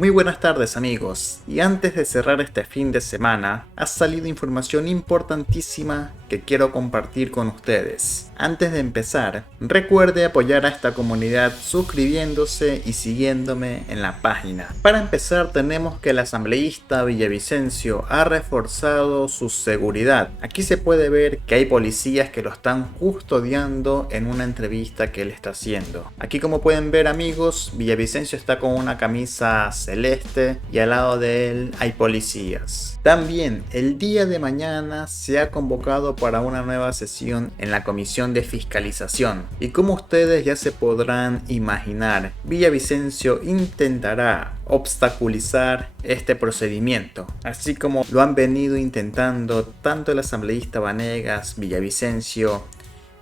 Muy buenas tardes amigos, y antes de cerrar este fin de semana, ha salido información importantísima que quiero compartir con ustedes. Antes de empezar, recuerde apoyar a esta comunidad suscribiéndose y siguiéndome en la página. Para empezar tenemos que el asambleísta Villavicencio ha reforzado su seguridad. Aquí se puede ver que hay policías que lo están custodiando en una entrevista que él está haciendo. Aquí como pueden ver amigos, Villavicencio está con una camisa celeste y al lado de él hay policías. También el día de mañana se ha convocado para una nueva sesión en la Comisión de Fiscalización y como ustedes ya se podrán imaginar, Villavicencio intentará obstaculizar este procedimiento, así como lo han venido intentando tanto el asambleísta Vanegas, Villavicencio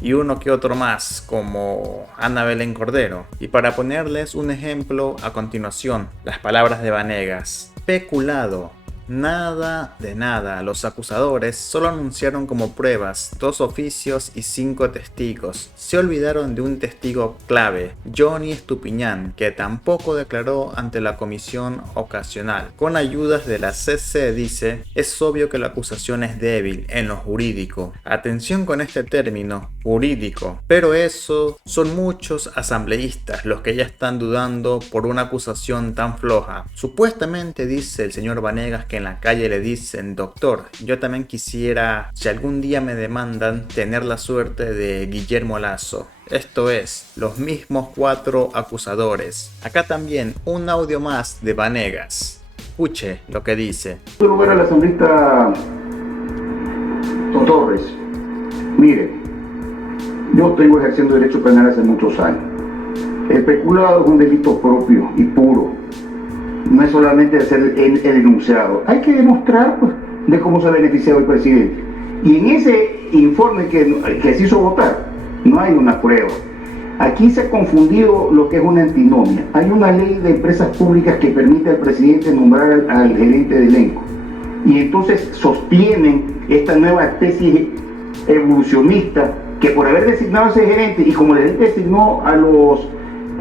y uno que otro más como Ana Belén Cordero. Y para ponerles un ejemplo a continuación, las palabras de Vanegas: peculado. Nada de nada, los acusadores solo anunciaron como pruebas 2 oficios y 5 testigos. Se olvidaron de un testigo clave, Johnny Estupiñán, que tampoco declaró ante la comisión ocasional. Con ayudas de la CC dice, es obvio que la acusación es débil en lo jurídico. Atención con este término, jurídico. Pero eso son muchos asambleístas los que ya están dudando por una acusación tan floja. Supuestamente dice el señor Vanegas que en la calle le dicen, doctor, yo también quisiera, si algún día me demandan, tener la suerte de Guillermo Lasso. Esto es, los mismos 4 acusadores. Acá también un audio más de Vanegas. Escuche lo que dice. Quiero ver al asambleísta Don Torres. Mire, yo tengo ejerciendo derecho penal hace muchos años. El peculado es un delito propio y puro. No es solamente ser el enunciado, hay que demostrar pues, de cómo se ha beneficiado el presidente. Y en ese informe que se hizo votar, no hay una prueba. Aquí se ha confundido lo que es una antinomia. Hay una ley de empresas públicas que permite al presidente nombrar al gerente de elenco. Y entonces sostienen esta nueva especie evolucionista que por haber designado a ese gerente y como el gerente designó a los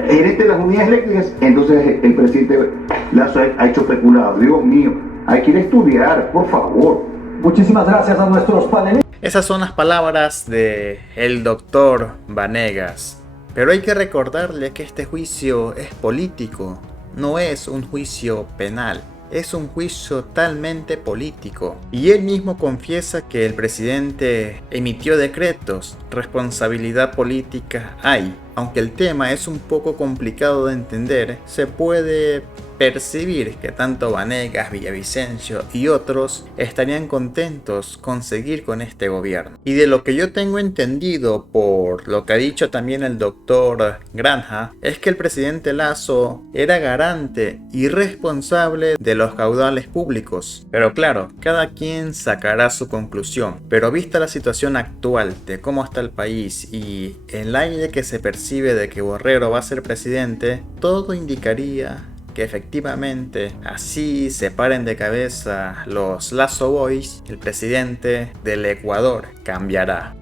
gerente de las unidades eléctricas, entonces el presidente Lasso ha hecho peculado. Dios mío, hay que ir a estudiar, por favor. Muchísimas gracias a nuestros panelistas. Esas son las palabras de el doctor Vanegas. Pero hay que recordarle que este juicio es político, no es un juicio penal. Es un juicio totalmente político. Y él mismo confiesa que el presidente emitió decretos. Responsabilidad política hay. Aunque el tema es un poco complicado de entender, se puede percibir que tanto Vanegas, Villavicencio y otros estarían contentos con seguir con este gobierno. Y de lo que yo tengo entendido por lo que ha dicho también el doctor Granja, es que el presidente Lasso era garante y responsable de los caudales públicos. Pero claro, cada quien sacará su conclusión. Pero vista la situación actual de cómo está el país y el aire que se percibe de que Borrero va a ser presidente, todo indicaría que efectivamente así se paren de cabeza los Lasso Boys, el presidente del Ecuador cambiará.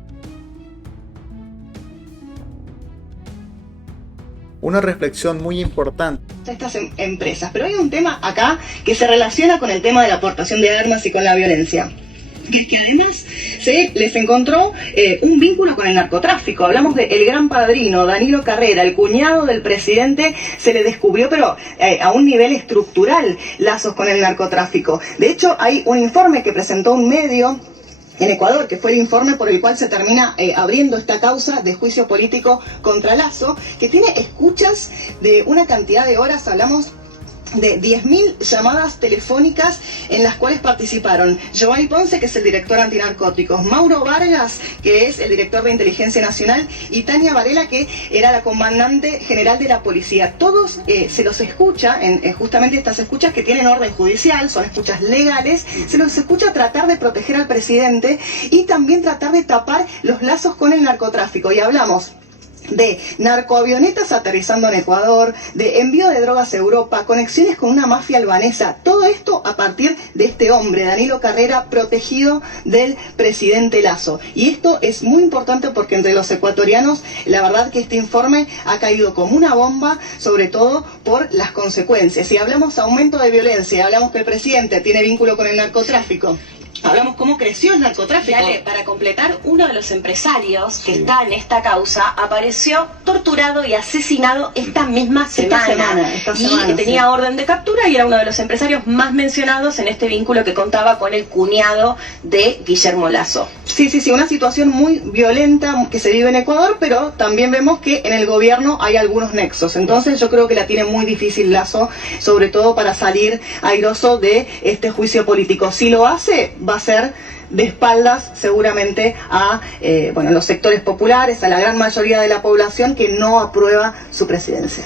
Una reflexión muy importante. Estas empresas, pero hay un tema acá que se relaciona con el tema de la aportación de armas y con la violencia. Que es que además se les encontró un vínculo con el narcotráfico. Hablamos de el gran padrino, Danilo Carrera, el cuñado del presidente, se le descubrió, pero a un nivel estructural, lazos con el narcotráfico. De hecho, hay un informe que presentó un medio en Ecuador, que fue el informe por el cual se termina abriendo esta causa de juicio político contra Lasso, que tiene escuchas de una cantidad de horas, hablamos de 10.000 llamadas telefónicas en las cuales participaron Giovanni Ponce, que es el director antinarcóticos, Mauro Vargas, que es el director de Inteligencia Nacional, y Tania Varela, que era la comandante general de la policía. Todos se los escucha, en justamente estas escuchas que tienen orden judicial, son escuchas legales, se los escucha tratar de proteger al presidente y también tratar de tapar los lazos con el narcotráfico. Y hablamos de narcoavionetas aterrizando en Ecuador, de envío de drogas a Europa, conexiones con una mafia albanesa, todo esto a partir de este hombre, Danilo Carrera, protegido del presidente Lasso. Y esto es muy importante porque entre los ecuatorianos, la verdad que este informe ha caído como una bomba, sobre todo por las consecuencias. Si hablamos de aumento de violencia, hablamos que el presidente tiene vínculo con el narcotráfico, hablamos cómo creció el narcotráfico. Dale, para completar, uno de los empresarios que está en esta causa apareció torturado y asesinado esta misma semana. Y tenía orden de captura y era uno de los empresarios más mencionados en este vínculo que contaba con el cuñado de Guillermo Lasso. Sí, una situación muy violenta que se vive en Ecuador, pero también vemos que en el gobierno hay algunos nexos. Entonces yo creo que la tiene muy difícil Lasso, sobre todo para salir airoso de este juicio político. Si lo hace, va a ser de espaldas seguramente a los sectores populares, a la gran mayoría de la población que no aprueba su presidencia.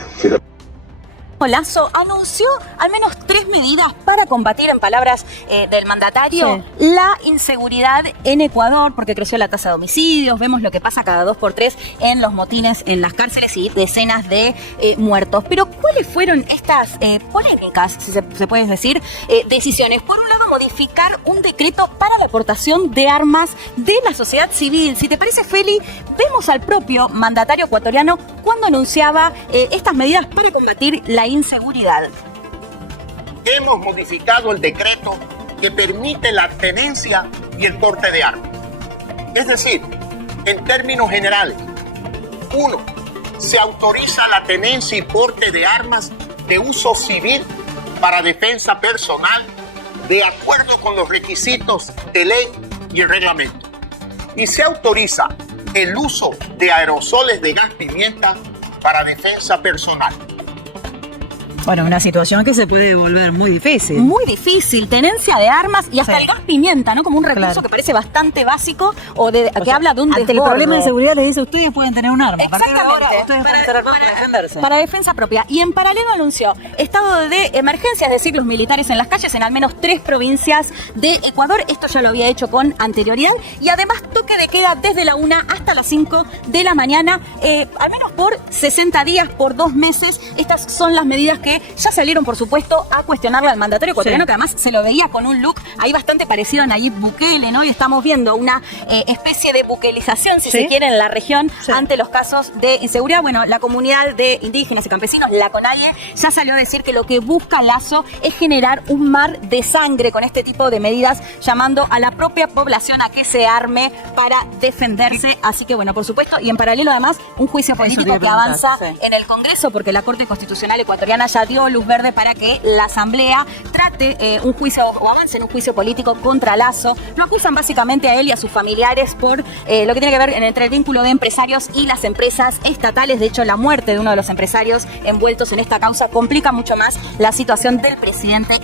Lasso anunció al menos 3 medidas para combatir, en palabras del mandatario, la inseguridad en Ecuador, porque creció la tasa de homicidios, vemos lo que pasa cada 2x3 en los motines en las cárceles y decenas de muertos. Pero ¿cuáles fueron estas polémicas, si se puede decir, decisiones? Por un lado, modificar un decreto para la aportación de armas de la sociedad civil. Si te parece, Feli, vemos al propio mandatario ecuatoriano cuando anunciaba estas medidas para combatir la inseguridad. Hemos modificado el decreto que permite la tenencia y el porte de armas. Es decir, en términos generales, 1. Se autoriza la tenencia y porte de armas de uso civil para defensa personal de acuerdo con los requisitos de ley y el reglamento. Y se autoriza el uso de aerosoles de gas pimienta para defensa personal. Bueno, una situación que se puede volver muy difícil. Muy difícil, tenencia de armas y hasta el gas pimienta, ¿no? Como un recurso que parece bastante básico que habla de un ante desborde. el problema de seguridad le dice, ustedes pueden tener un arma. Exactamente. Ahora, ustedes pueden tener armas para defenderse. Para defensa propia. Y en paralelo anunció estado de emergencia, es decir, los militares en las calles en al menos 3 provincias de Ecuador. Esto ya lo había hecho con anterioridad. Y además toque de queda desde la 1 hasta las 5 de la mañana, al menos por 60 días, por 2 meses. Estas son las medidas que ya salieron, por supuesto, a cuestionarle al mandatario ecuatoriano, que además se lo veía con un look ahí bastante parecido a Nayib Bukele, ¿no? Y estamos viendo una especie de buquelización, si se quiere, en la región ante los casos de inseguridad. Bueno, la comunidad de indígenas y campesinos, la CONAIE, ya salió a decir que lo que busca Lasso es generar un mar de sangre con este tipo de medidas, llamando a la propia población a que se arme para defenderse. Así que, bueno, por supuesto, y en paralelo además, un juicio político que avanza en el Congreso, porque la Corte Constitucional ecuatoriana ya dio luz verde para que la Asamblea trate un juicio o avance en un juicio político contra Lasso. Lo acusan básicamente a él y a sus familiares por lo que tiene que ver entre el vínculo de empresarios y las empresas estatales. De hecho, la muerte de uno de los empresarios envueltos en esta causa complica mucho más la situación del presidente